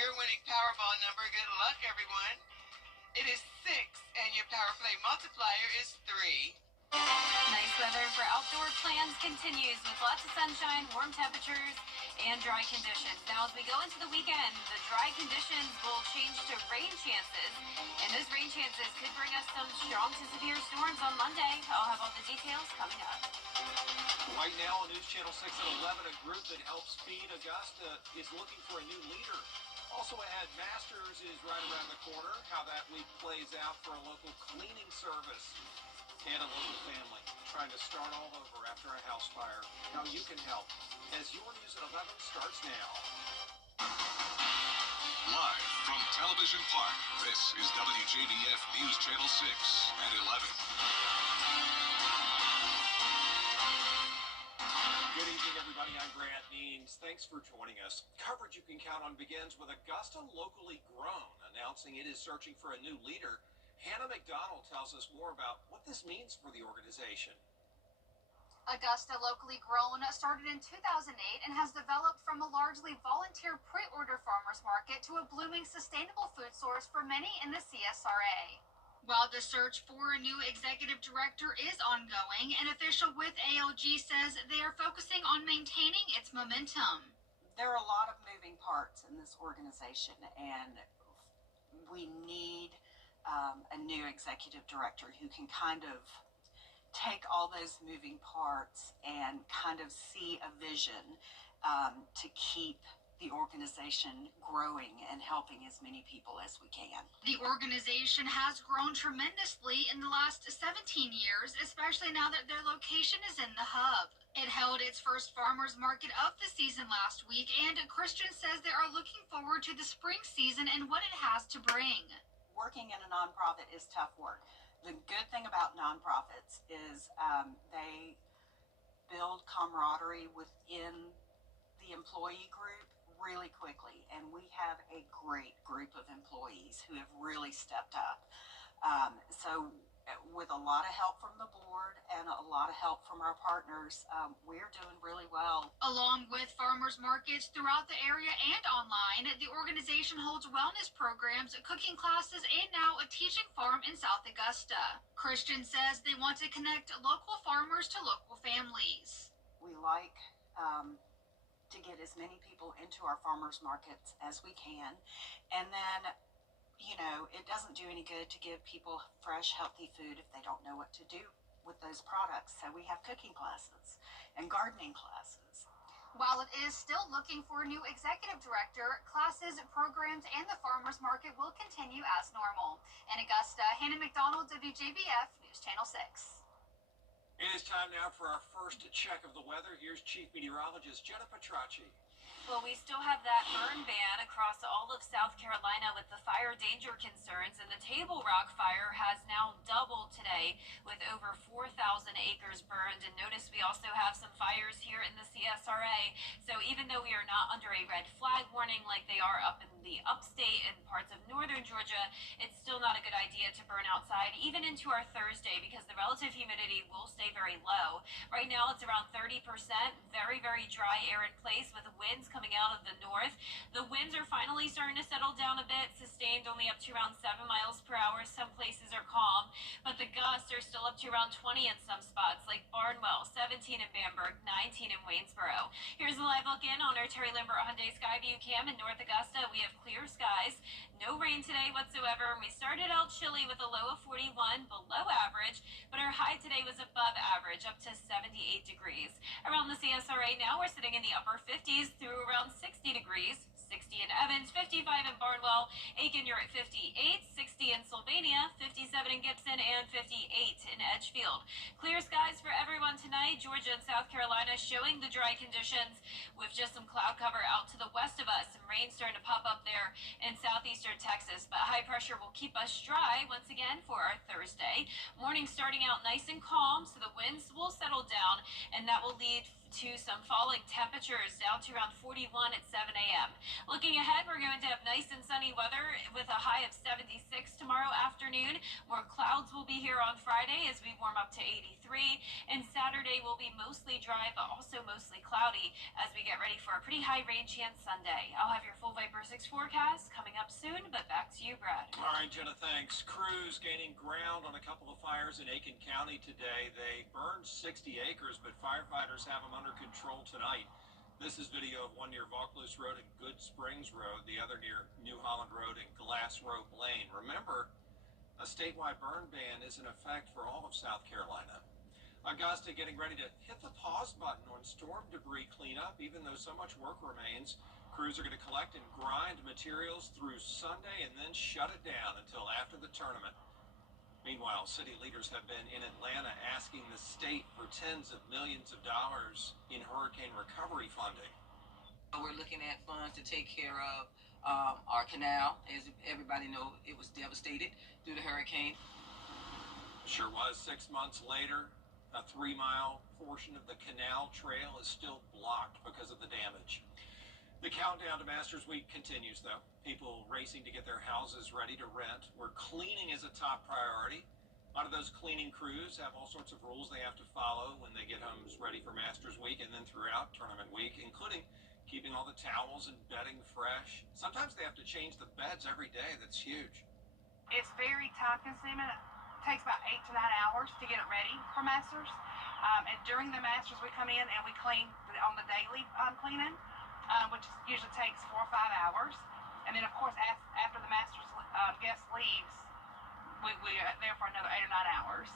your winning Powerball number. Good luck, everyone. It is 6, and your Power Play multiplier is 3. Nice weather for outdoor plans continues with lots of sunshine, warm temperatures, and dry conditions. Now, as we go into the weekend, the dry conditions will change to rain chances, and those rain chances could bring us some strong to severe storms on Monday. I'll have all the details coming up. Right now on News Channel 6 at 11, a group that helps feed Augusta is looking for a new leader. Also ahead, Masters is right around the corner. How that week plays out for a local cleaning service. And a local family trying to start all over after a house fire. How you can help as your News at 11 starts now. Live from Television Park, this is WJBF News Channel 6 at 11. Good evening, everybody. I'm Brad Means. Thanks for joining us. Coverage you can count on begins with Augusta Locally Grown announcing it is searching for a new leader. Hannah McDonald tells us more about what this means for the organization. Augusta Locally Grown started in 2008 and has developed from a largely volunteer pre-order farmers market to a blooming sustainable food source for many in the CSRA. While the search for a new executive director is ongoing, an official with ALG says they are focusing on maintaining its momentum. There are a lot of moving parts in this organization, and we need a new executive director who can kind of take all those moving parts and kind of see a vision to keep the organization growing and helping as many people as we can. The organization has grown tremendously in the last 17 years, especially now that their location is in the hub. It held its first farmers market of the season last week, and Christian says they are looking forward to the spring season and what it has to bring. Working in a nonprofit is tough work. The good thing about nonprofits is they build camaraderie within the employee group really quickly, and we have a great group of employees who have really stepped up. So with a lot of help from the board and a lot of help from our partners, we're doing really well. Along with farmers markets throughout the area and online, the organization holds wellness programs, cooking classes, and now a teaching farm in South Augusta. Christian says they want to connect local farmers to local families. We like to get as many people into our farmers markets as we can, and then it doesn't do any good to give people fresh, healthy food if they don't know what to do with those products. So we have cooking classes and gardening classes. While it is still looking for a new executive director, classes, programs, and the farmers market will continue as normal. In Augusta, Hannah McDonald, WJBF News Channel 6. It is time now for our first check of the weather. Here's Chief Meteorologist Jenna Petracci. Well, we still have that burn ban across all of South Carolina with the fire danger concerns, and the Table Rock fire has now doubled today with over 4,000 acres burned. And notice we also have some fires here in the CSRA. So even though we are not under a red flag warning like they are up in the upstate and parts of northern Georgia, it's still not a good idea to burn outside even into our Thursday because the relative humidity will stay very low. Right now it's around 30%, very, very dry air in place with winds coming out of the north. The winds are finally starting to settle down a bit, sustained only up to around 7 miles per hour. Some places are calm, but the gusts are still up to around 20 in some spots, like Barnwell, 17 in Bamberg, 19 in Waynesboro. Here's a live look in on our Terry Lambert Hyundai Skyview cam in North Augusta. We have clear skies, no rain today whatsoever. We started out chilly with a low of 41, below average, but our high today was above average, up to 78 degrees. Around the CSRA now, we're sitting in the upper 50s through around 60 degrees. 60 in Evans, 55 in Barnwell, Aiken, you're at 58, 60 in Sylvania, 57 in Gibson, and 58 in Edgefield. Clear skies for everyone tonight. Georgia and South Carolina showing the dry conditions with just some cloud cover out to the west of us. Some rain starting to pop up there in southeastern Texas, but high pressure will keep us dry once again for our Thursday. Morning starting out nice and calm, so the winds will settle down, and that will lead to some falling temperatures down to around 41 at 7 a.m. Looking ahead, we're going to have nice and sunny weather with a high of 76 tomorrow afternoon. More clouds will be here on Friday as we warm up to 83, and Saturday will be mostly dry but also mostly cloudy as we get ready for a pretty high rain chance Sunday. I'll have your full Viper 6 forecast coming up soon, but back to you, Brad. All right, Jenna, thanks. Crews gaining ground on a couple of fires in Aiken County today. They burned 60 acres, but firefighters have them under control tonight. This is video of one near Vaucluse Road and Good Springs Road, the other near New Holland Road and Glass Road Lane. Remember, a statewide burn ban is in effect for all of South Carolina. Augusta getting ready to hit the pause button on storm debris cleanup, even though so much work remains. Crews are going to collect and grind materials through Sunday and then shut it down until after the tournament. Meanwhile, city leaders have been in Atlanta asking the state for tens of millions of dollars in hurricane recovery funding. We're looking at funds to take care of our canal. As everybody knows, it was devastated due to hurricane. Sure was. 6 months later, a 3-mile portion of the canal trail is still blocked because of the damage. The countdown to Masters Week continues, though. People racing to get their houses ready to rent, where cleaning is a top priority. A lot of those cleaning crews have all sorts of rules they have to follow when they get homes ready for Masters Week and then throughout Tournament Week, including keeping all the towels and bedding fresh. Sometimes they have to change the beds every day. That's huge. It's very time consuming. It takes about 8 to 9 hours to get it ready for Masters. And during the Masters, we come in and we clean on the daily cleaning, which usually takes 4 or 5 hours. And then, of course, after the Masters guest leaves, we are there for another 8 or 9 hours.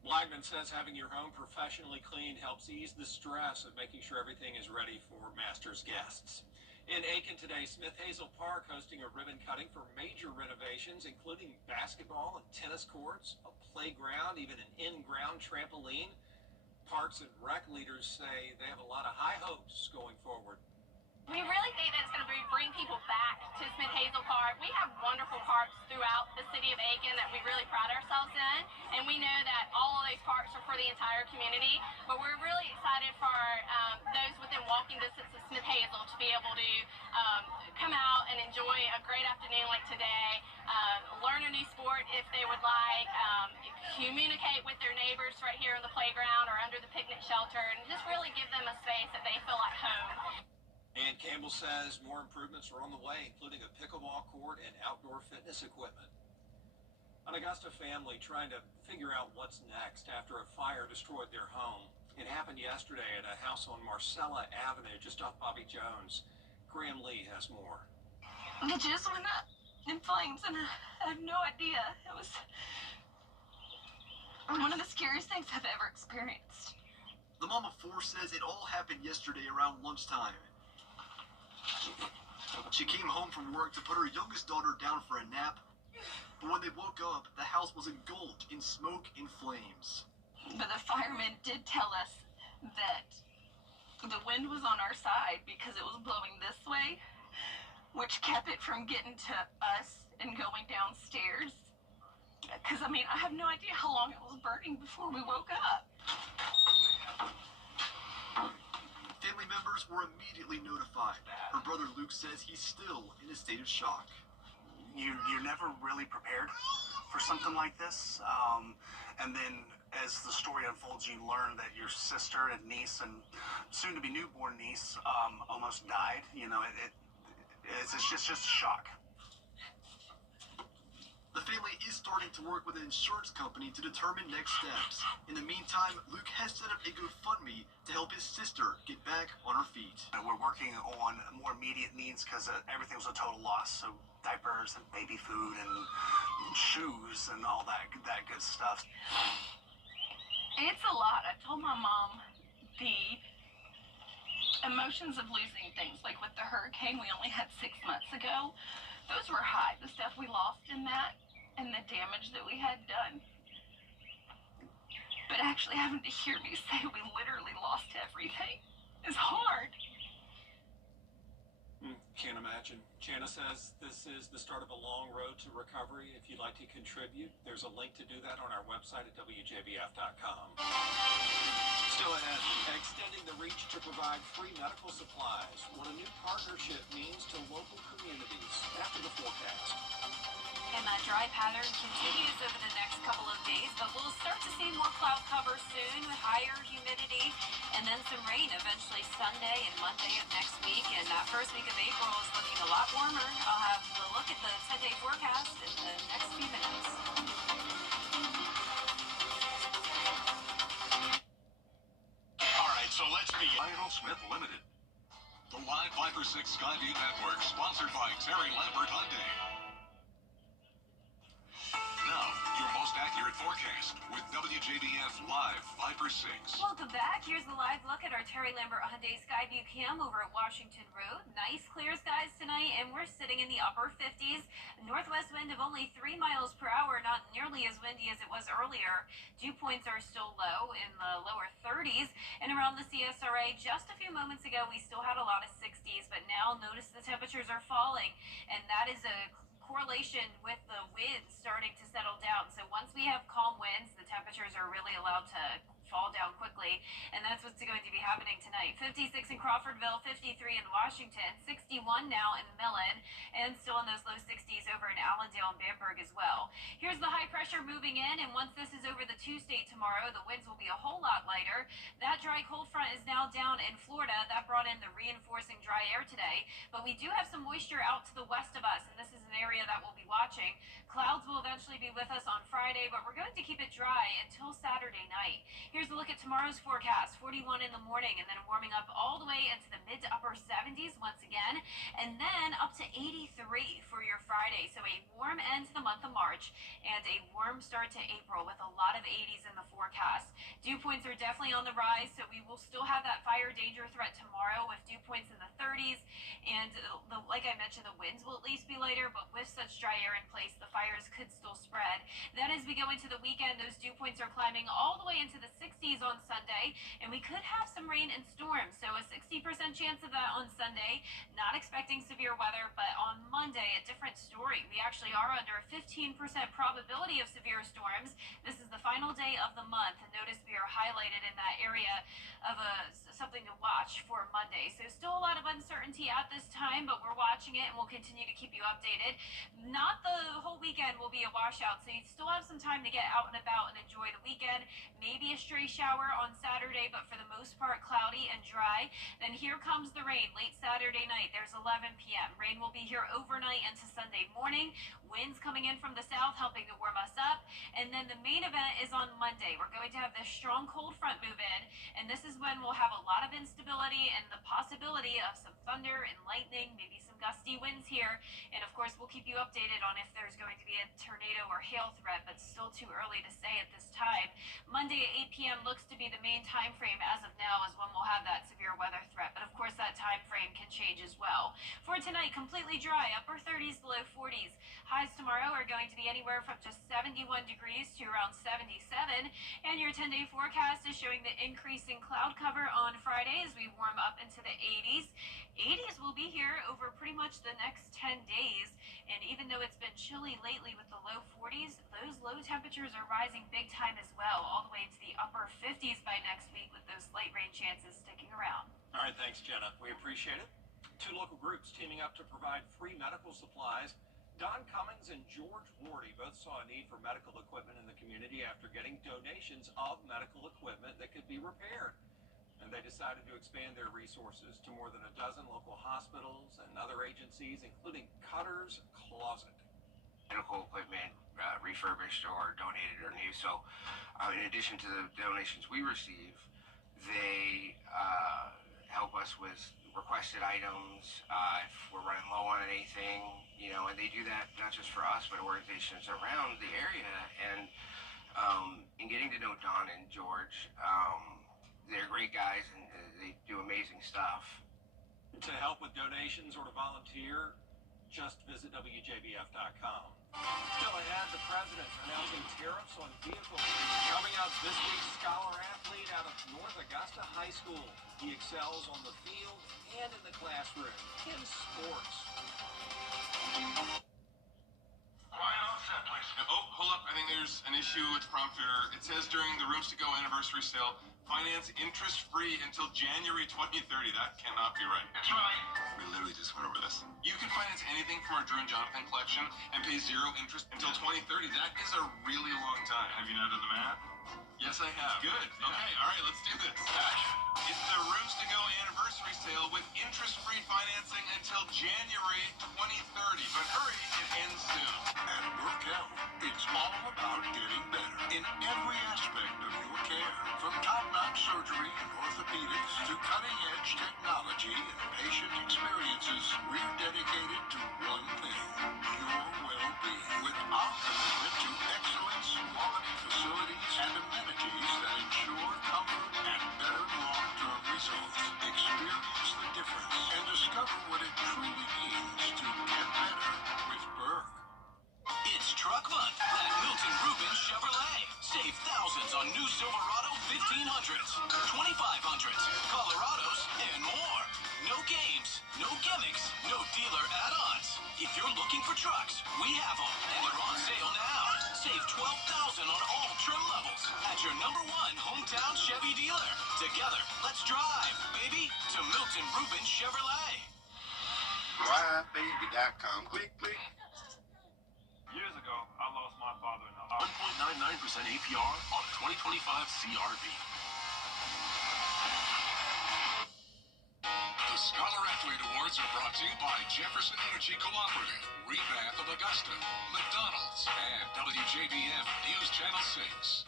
Blackman says having your home professionally cleaned helps ease the stress of making sure everything is ready for Masters guests. In Aiken today, Smith Hazel Park hosting a ribbon cutting for major renovations, including basketball and tennis courts, a playground, even an in-ground trampoline. Parks and Rec leaders say they have a lot of high hopes going forward. We really think that it's going to bring people back to Smith Hazel Park. We have wonderful parks throughout the city of Aiken that we really pride ourselves in, and we know that all of those parks are for the entire community, but we're really excited for those within walking distance of Smith Hazel to be able to come out and enjoy a great afternoon like today, learn a new sport if they would like, communicate with their neighbors right here in the playground or under the picnic shelter, and just really give them a space that they feel like home. And Campbell says more improvements are on the way, including a pickleball court and outdoor fitness equipment. An Augusta family trying to figure out what's next after a fire destroyed their home. It happened yesterday at a house on Marcella Avenue, just off Bobby Jones. Graham Lee has more. It just went up in flames, and I have no idea. It was one of the scariest things I've ever experienced. The mom of 4 says it all happened yesterday around lunchtime. She came home from work to put her youngest daughter down for a nap, but when they woke up, the house was engulfed in smoke and flames. But the firemen did tell us that the wind was on our side because it was blowing this way, which kept it from getting to us and going downstairs. Because, I have no idea how long it was burning before we woke up. Family members were immediately notified. Her brother Luke says he's still in a state of shock. You're never really prepared for something like this. And then as the story unfolds, you learn that your sister and niece and soon-to-be newborn niece almost died. It's just a shock. The family is starting to work with an insurance company to determine next steps. In the meantime, Luke has set up a GoFundMe to help his sister get back on her feet. We're working on more immediate needs because everything was a total loss. So diapers and baby food and shoes and all that good stuff. It's a lot. I told my mom the emotions of losing things, like with the hurricane we only had 6 months ago, those were high. The stuff we lost in that and the damage that we had done. But actually having to hear me say we literally lost everything is hard. Can't imagine. Jana says this is the start of a long road to recovery. If you'd like to contribute, there's a link to do that on our website at WJBF.com. Still ahead, extending the reach to provide free medical supplies, what a new partnership means to local communities. After the forecast. And that dry pattern continues over the next couple of days, but we'll start to see more cloud cover soon with higher humidity and then some rain eventually Sunday and Monday of next week. And that first week of April is looking a lot warmer. I'll have a look at the 10-day forecast in the next few minutes. All right, so let's begin. Lionel Smith Limited. The Live 5 for 6 Skyview Network, sponsored by Terry Lambert Hyundai. Now, your most accurate forecast with WJBF Live 5 for 6. Welcome back. Here's the live look at our Terry Lambert Hyundai Skyview cam over at Washington Road. Nice clear skies tonight, and we're sitting in the upper 50s. Northwest wind of only 3 miles per hour, not nearly as windy as it was earlier. Dew points are still low in the lower 30s. And around the CSRA, just a few moments ago, we still had a lot of 60s, but now notice the temperatures are falling, and that is a correlation with the winds starting to settle down. So once we have calm winds, the temperatures are really allowed to fall down quickly, and that's what's going to be happening tonight. 56 in Crawfordville, 53 in Washington, 61 now in Millen, and still in those low 60s over in Allendale and Bamberg as well. Here's the high pressure moving in, and once this is over the two-state tomorrow, the winds will be a whole lot lighter. That dry cold front is now down in Florida. That brought in the reinforcing dry air today, but we do have some moisture out to the west of us, and this is an area that we'll be watching. Clouds will eventually be with us on Friday, but we're going to keep it dry until Saturday night. Here's a look at tomorrow's forecast. 41 in the morning, and then warming up all the way into the mid to upper 70s once again, and then up to 83 for your Friday. So a warm end to the month of March and a warm start to April with a lot of 80s in the forecast. Dew points are definitely on the rise, so we will still have that fire danger threat tomorrow with dew points in the 30s, and like I mentioned, the winds will at least be lighter, but with such dry air in place, the fires could still spread. Then as we go into the weekend, those dew points are climbing all the way into the 60s on Sunday, and we could have some rain and storms, so a 60% chance of that on Sunday. Not expecting severe weather, but on Monday, a different story. We actually are under a 15% probability of severe storms. This is the final day of the month, and notice we are highlighted in that area of something to watch for Monday. So still a lot of uncertainty at this time, but we're watching it, and we'll continue to keep you updated. Not the whole weekend will be a washout, so you still have some time to get out and about and enjoy the weekend. Maybe a stray shower on Saturday, but for the most part cloudy and dry. Then here comes the rain late Saturday night. There's 11 p.m. Rain will be here overnight into Sunday morning. Winds coming in from the south helping to warm us up. And then the main event is on Monday. We're going to have this strong cold front move in, and this is when we'll have a lot of instability and the possibility of some thunder and lightning, maybe some gusty winds here. And of course, we'll keep you updated on if there's going to be a tornado or hail threat, but still too early to say at this time. Monday at 8 p.m. looks to be the main time frame as of now, is when we'll have that severe weather threat. But of course, that time frame can change as well. For tonight, completely dry, upper 30s, low 40s. Highs tomorrow are going to be anywhere from just 71 degrees to around 77. And your 10-day forecast is showing the increasing cloud cover on Friday as we warm up into the 80s. 80s will be here over pretty much the next 10 days. And even though it's been chilly lately with the low 40s, those low temperatures are rising big time as well, all the way into the upper 50s by next week with those slight rain chances sticking around. All right, thanks, Jenna. We appreciate it. Two local groups teaming up to provide free medical supplies. Don Cummings and George Wardy both saw a need for medical equipment in the community after getting donations of medical equipment that could be repaired. And they decided to expand their resources to more than a dozen local hospitals and other agencies, including Cutter's Closet. Medical equipment refurbished or donated or new. So in addition to the donations we receive, they help us with requested items, if we're running low on anything, and they do that not just for us, but organizations around the area. And in getting to know Don and George, they're great guys, and they do amazing stuff. To help with donations or to volunteer, just visit WJBF.com. Still ahead, the president announcing tariffs on vehicles. Coming up, this week's scholar athlete out of North Augusta High School. He excels on the field and in the classroom in sports. Quiet on set, please. Oh, hold up. I think there's an issue with the prompter. It says during the Rooms to Go anniversary sale, Finance interest-free until January 2030. That cannot be right. That's right. We literally just went over this. You can finance anything from our Drew and Jonathan collection and pay 0 interest until 2030. That is a really long time. Have you now done the math? Yes, I have. Good. Yeah. Okay, all right, let's do this. It's the Rooms to Go anniversary sale with interest-free financing until January 2030. But hurry, it ends soon. At Burkell, it's all about getting better in every aspect of your care. From top-notch surgery and orthopedics to cutting-edge technology and patient experiences, we're dedicated to one thing, your well-being. With our commitment to excellence, quality facilities, and amenities that ensure comfort and better long-term results. Experience the difference and discover what it truly means to get better with Burke. It's Truck Month at Milton Rubin Chevrolet. Save thousands on new Silverado 1500s, 2500s, Colorados, and more. No games, no gimmicks, no dealer add-ons. If you're looking for trucks, we have them, and they're on sale now. Save $12,000 on all trim levels at your #1 hometown Chevy dealer. Together, let's drive, baby, to Milton Rubin Chevrolet. WJBF.com. Click, click. Years ago, I lost my father in a heart. 1.99% APR on 2025 CRV. The Scholar Athlete Awards are brought to you by Jefferson Energy Cooperative, Rebath of Augusta, McDonald's, and WJBF News Channel 6.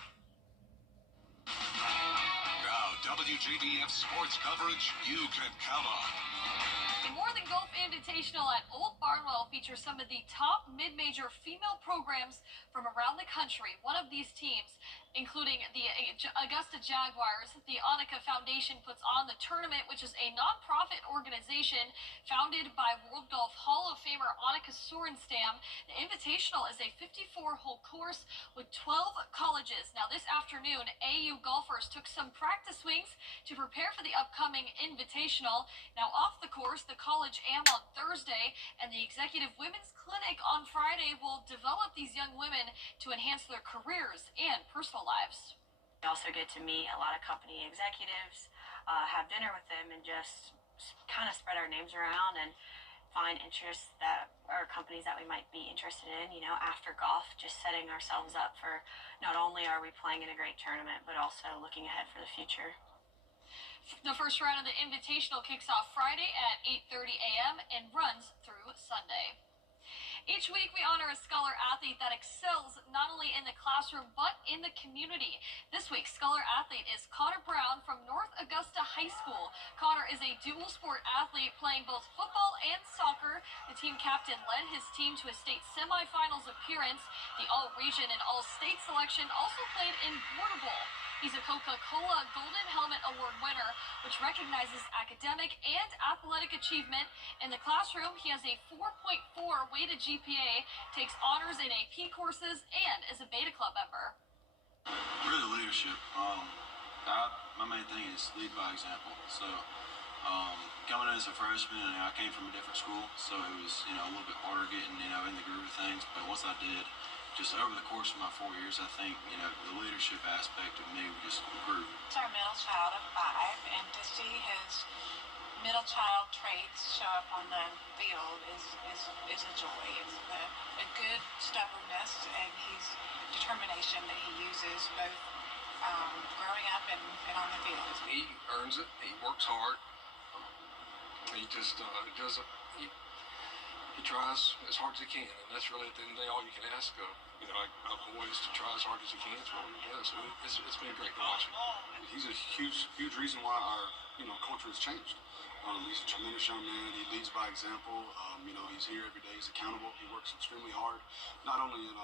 Now, WJBF sports coverage you can count on. The More Than Golf Invitational at Old Barnwell features some of the top mid-major female programs from around the country. One of these teams, including the Augusta Jaguars, the Annika Foundation puts on the tournament, which is a nonprofit organization founded by World Golf Hall of Famer Annika Sorenstam. The Invitational is a 54-hole course with 12 colleges. Now, this afternoon, AU golfers took some practice swings to prepare for the upcoming Invitational. Now, off the course, the College Am on Thursday and the Executive Women's Clinic on Friday will develop these young women to enhance their careers and personal lives. We also get to meet a lot of company executives, have dinner with them, and just kind of spread our names around and find interests that are companies that we might be interested in, after golf, just setting ourselves up for not only are we playing in a great tournament, but also looking ahead for the future. The first round of the Invitational kicks off Friday at 8:30 a.m. and runs through Sunday. Each week, we honor a scholar athlete that excels not only in the classroom, but in the community. This week's scholar athlete is Connor Brown from North Augusta High School. Connor is a dual sport athlete playing both football and soccer. The team captain led his team to a state semifinals appearance. The all-region and all-state selection also played in Border Bowl. He's a Coca-Cola Golden Helmet Award winner, which recognizes academic and athletic achievement. In the classroom, he has a 4.4 weighted GPA, takes honors in AP courses, and is a Beta Club member. Really leadership. My main thing is lead by example. So coming in as a freshman, I came from a different school, so it was a little bit harder getting in the groove of things. But once I did, just over the course of my 4 years, I think the leadership aspect of me just grew. It's our middle child of 5, and to see his middle child traits show up on the field is a joy. It's a good stubbornness and his determination that he uses both growing up and on the field. He earns it. He works hard. He just he tries as hard as he can, and that's really at the end of the day all you can ask of a boy is to try as hard as he can. That's what he does. So it's been great to watch him. He's a huge reason why our culture has changed. He's a tremendous young man. He leads by example. He's here every day. He's accountable. He works extremely hard, not only in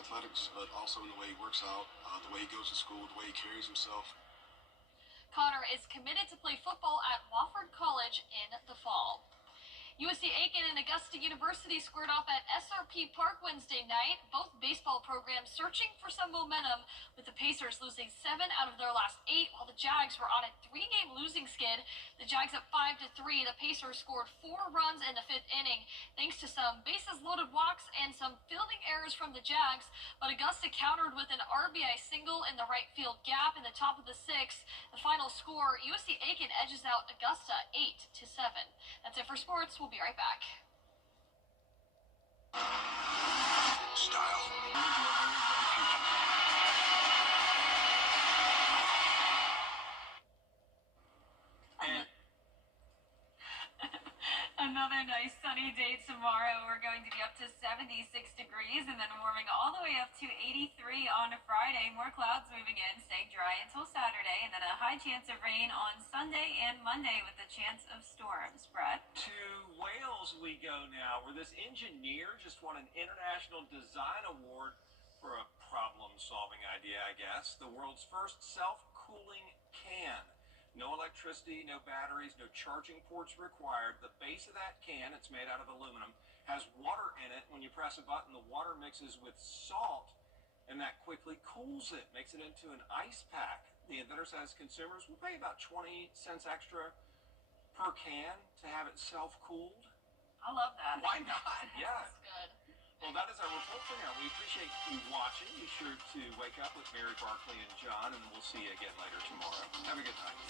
athletics, but also in the way he works out, the way he goes to school, the way he carries himself. Connor is committed to play football at Wofford College in the fall. USC Aiken and Augusta University squared off at SRP Park Wednesday night. Both baseball programs searching for some momentum, with the Pacers losing 7 out of their last 8, while the Jags were on a 3-game losing skid. The Jags up 5-3. The Pacers scored 4 runs in the 5th inning thanks to some bases-loaded walks and some fielding errors from the Jags, but Augusta countered with an RBI single in the right field gap in the top of the 6th. The final score, USC Aiken edges out Augusta 8-7. That's it for sports. We'll be right back. Style. Another nice sunny day tomorrow. We're going to be up to 76 degrees and then warming all the way up to 83 on Friday. More clouds moving in, staying dry until Saturday, and then a high chance of rain on Sunday and Monday with a chance of storms. Brett? To Wales we go now, where this engineer just won an International Design Award for a problem-solving idea, I guess. The world's first self-cooling can. No electricity, no batteries, no charging ports required. The base of that can, it's made out of aluminum, has water in it. When you press a button, the water mixes with salt, and that quickly cools it, makes it into an ice pack. The inventor says consumers will pay about 20 cents extra per can to have it self-cooled. I love that. Why not? Yeah. That's good. Well, that is our report for now. We appreciate you watching. Be sure to wake up with Mary, Barkley, and John, and we'll see you again later tomorrow. Have a good night.